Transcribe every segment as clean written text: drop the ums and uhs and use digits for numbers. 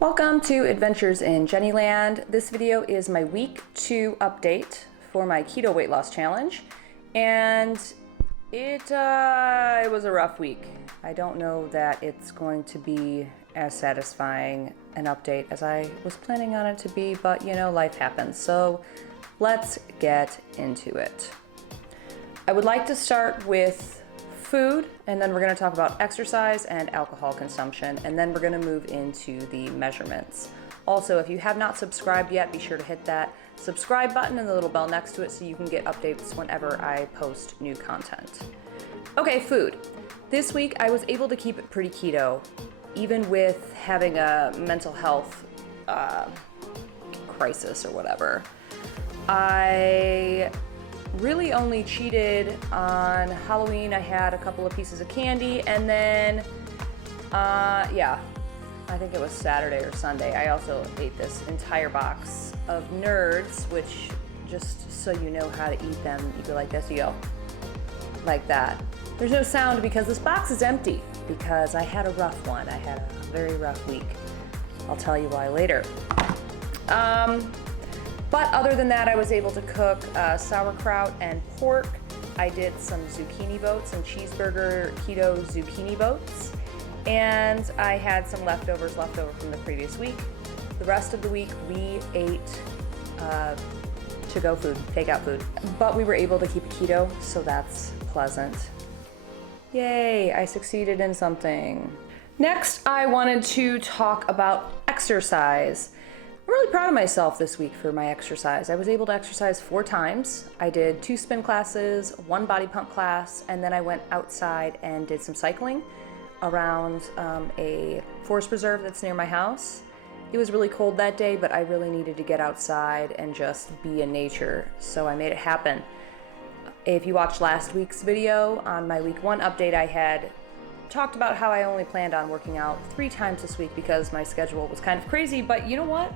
Welcome to Adventures in Jennyland. This video is my week 2 update for my Keto Weight Loss Challenge, and it was a rough week. I don't know that it's going to be as satisfying an update as I was planning on it to be, but you know, life happens. So let's get into it. I would like to start with food, and then we're going to talk about exercise and alcohol consumption, and then we're going to move into the measurements. Also, if you have not subscribed yet, be sure to hit that subscribe button and the little bell next to it so you can get updates whenever I post new content. Okay, food. This week I was able to keep it pretty keto, even with having a mental health crisis or whatever. I really only cheated on Halloween. I had a couple of pieces of candy, and then I think it was Saturday or Sunday, I also ate this entire box of Nerds, which, just so you know how to eat them, you go like this, you go like that. There's no sound because this box is empty, because I had a rough one. I had a very rough week. I'll tell you why later. But other than that, I was able to cook sauerkraut and pork. I did some zucchini boats, some cheeseburger keto zucchini boats. And I had some leftovers left over from the previous week. The rest of the week, we ate to-go food, takeout food. But we were able to keep it keto, so that's pleasant. Yay, I succeeded in something. Next, I wanted to talk about exercise. I'm really proud of myself this week for my exercise. I was able to exercise 4 times. I did 2 spin classes, 1 body pump class, and then I went outside and did some cycling around a forest preserve that's near my house. It was really cold that day, but I really needed to get outside and just be in nature, so I made it happen. If you watched last week's video on my week 1 update, I had talked about how I only planned on working out 3 times this week because my schedule was kind of crazy, but you know what?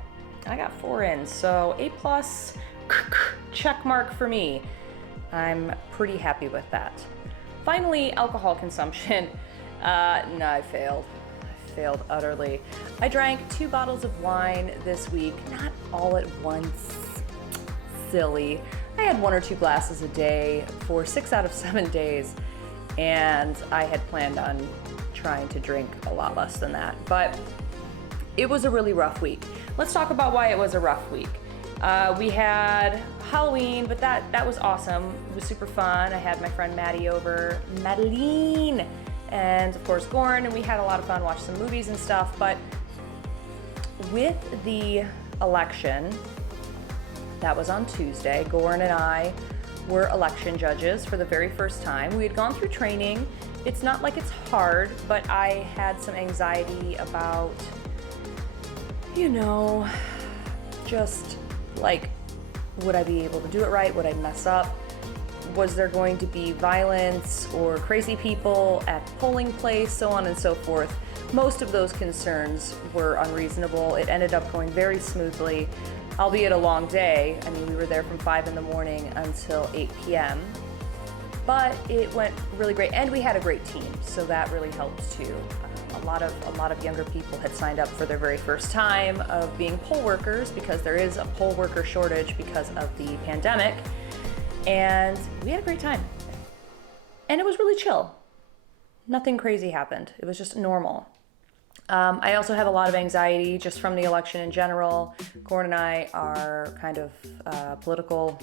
I got 4 in, so A+, check mark for me. I'm pretty happy with that. Finally, alcohol consumption. No, I failed. I failed utterly. I drank 2 bottles of wine this week, not all at once. Silly. I had 1 or 2 glasses a day for 6 out of 7 days, and I had planned on trying to drink a lot less than that, but it was a really rough week. Let's talk about why it was a rough week. We had Halloween, but that was awesome. It was super fun. I had my friend Maddie over, Madeline, and of course Goran, and we had a lot of fun, watched some movies and stuff. But with the election, that was on Tuesday, Goran and I were election judges for the very first time. We had gone through training. It's not like it's hard, but I had some anxiety about, you know, just like, would I be able to do it right? Would I mess up? Was there going to be violence or crazy people at the polling place, so on and so forth? Most of those concerns were unreasonable. It ended up going very smoothly, albeit a long day. I mean, we were there from 5 in the morning until 8 p.m., but it went really great, and we had a great team, so that really helped too. A lot of younger people had signed up for their very first time of being poll workers, because there is a poll worker shortage because of the pandemic, and we had a great time. And it was really chill. Nothing crazy happened. It was just normal. I also have a lot of anxiety just from the election in general. Goran and I are kind of political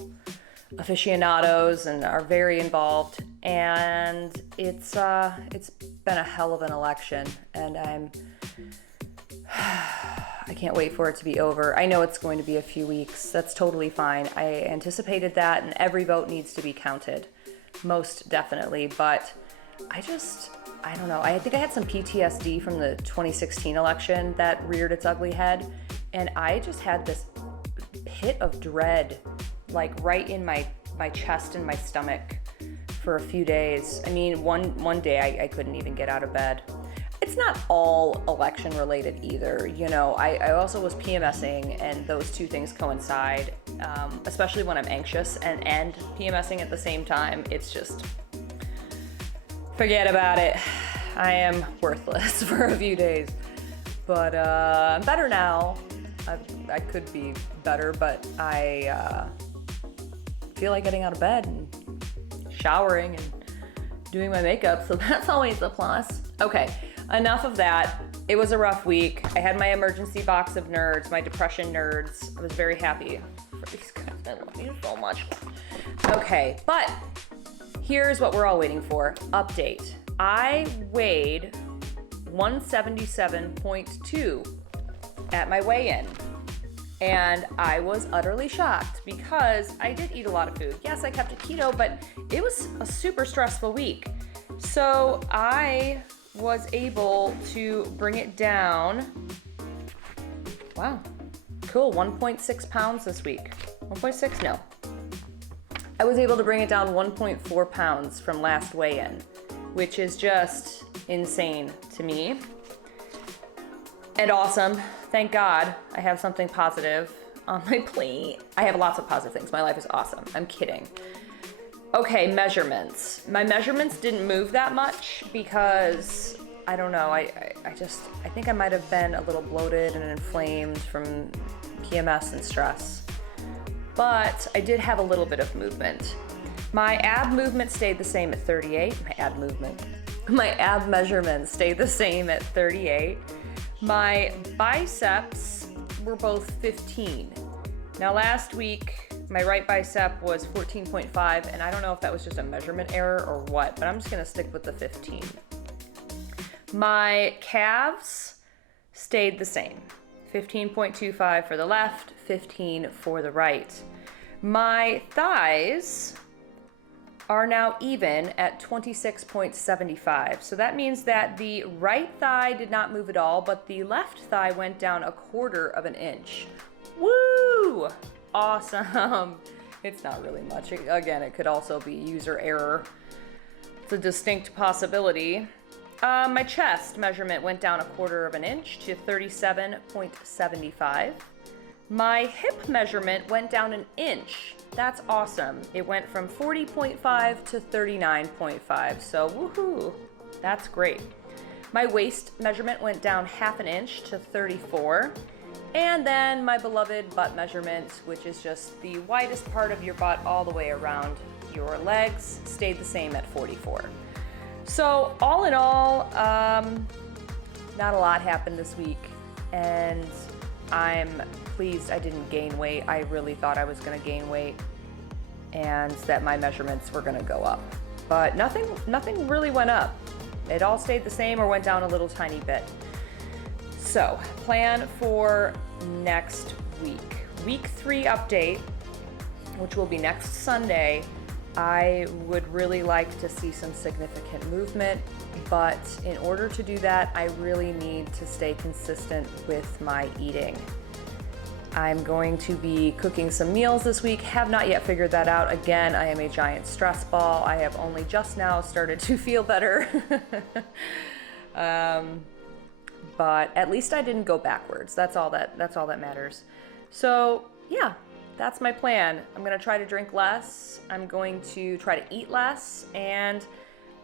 aficionados and are very involved, and it's been a hell of an election, and I can't wait for it to be over. I know it's going to be a few weeks. That's totally fine. I anticipated that, and every vote needs to be counted, most definitely, but I don't know. I think I had some PTSD from the 2016 election that reared its ugly head, and I just had this pit of dread, like right in my chest and my stomach for a few days. I mean, one day I couldn't even get out of bed. It's not all election related either. You know, I also was PMSing, and those two things coincide, especially when I'm anxious and PMSing at the same time. It's just, forget about it. I am worthless for a few days. but I'm better now. I could be better, but I feel like getting out of bed and showering and doing my makeup, so that's always a plus. Okay, enough of that. It was a rough week. I had my emergency box of nerds, my depression nerds. I was very happy for these guys. I love you so much. Okay, but here's what we're all waiting for. Update. I weighed 177.2 at my weigh-in. And I was utterly shocked because I did eat a lot of food. Yes, I kept it keto, but it was a super stressful week. So I was able to bring it down. Wow, cool, 1.6 pounds this week. 1.6, no. I was able to bring it down 1.4 pounds from last weigh-in, which is just insane to me. And awesome. Thank God I have something positive on my plate. I have lots of positive things. My life is awesome. I'm kidding. Okay, measurements. My measurements didn't move that much because, I don't know, I think I might have been a little bloated and inflamed from PMS and stress. But I did have a little bit of movement. My ab movement stayed the same at 38. My ab measurement stayed the same at 38. My biceps were both 15. Now last week, my right bicep was 14.5, and I don't know if that was just a measurement error or what, but I'm just gonna stick with the 15. My calves stayed the same. 15.25 for the left, 15 for the right. My thighs are now even at 26.75. So that means that the right thigh did not move at all, but the left thigh went down 1/4 of an inch. Woo! Awesome. It's not really much. Again, it could also be user error. It's a distinct possibility. My chest measurement went down 1/4 of an inch to 37.75. My hip measurement went down an inch. That's awesome. It went from 40.5 to 39.5, so woohoo, that's great. My waist measurement went down 1/2 an inch to 34. And then my beloved butt measurement, which is just the widest part of your butt all the way around your legs, stayed the same at 44. So all in all, not a lot happened this week, and I'm pleased I didn't gain weight. I really thought I was gonna gain weight and that my measurements were gonna go up. But nothing really went up. It all stayed the same or went down a little tiny bit. So, plan for next week. Week 3 update, which will be next Sunday. I would really like to see some significant movement, but in order to do that, I really need to stay consistent with my eating. I'm going to be cooking some meals this week. Have not yet figured that out. Again, I am a giant stress ball. I have only just now started to feel better. But at least I didn't go backwards. That's all that matters. So yeah, that's my plan. I'm gonna try to drink less. I'm going to try to eat less, and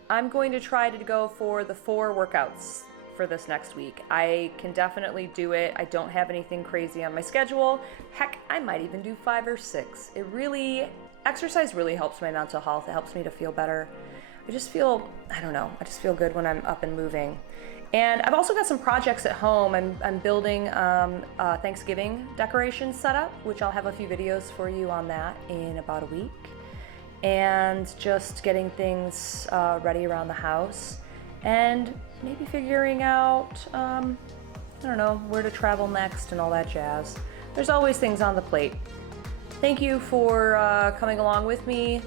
I'm going to try to go for the 4 workouts for this next week. I can definitely do it. I don't have anything crazy on my schedule. Heck, I might even do 5 or 6. Exercise really helps my mental health. It helps me to feel better. I just feel good when I'm up and moving. And I've also got some projects at home. I'm building Thanksgiving decorations set up, which I'll have a few videos for you on that in about a week. And just getting things ready around the house, and maybe figuring out, where to travel next and all that jazz. There's always things on the plate. Thank you for coming along with me.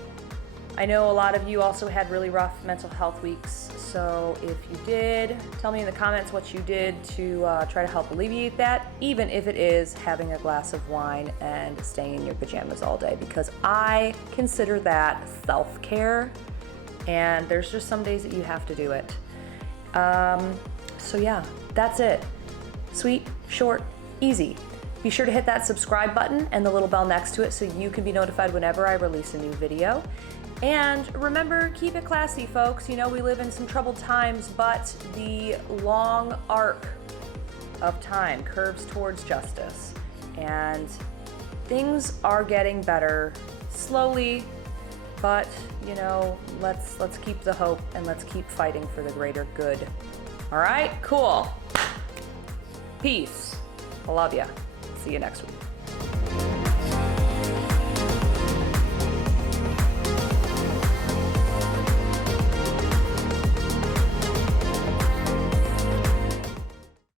I know a lot of you also had really rough mental health weeks, so if you did, tell me in the comments what you did to try to help alleviate that, even if it is having a glass of wine and staying in your pajamas all day, because I consider that self-care, and there's just some days that you have to do it. So yeah, that's it. Sweet, short, easy. Be sure to hit that subscribe button and the little bell next to it so you can be notified whenever I release a new video. And remember, keep it classy, folks. You know, we live in some troubled times, but the long arc of time, curves towards justice. And things are getting better slowly, but you know, let's keep the hope and let's keep fighting for the greater good. All right, cool. Peace. I love ya. See you next week.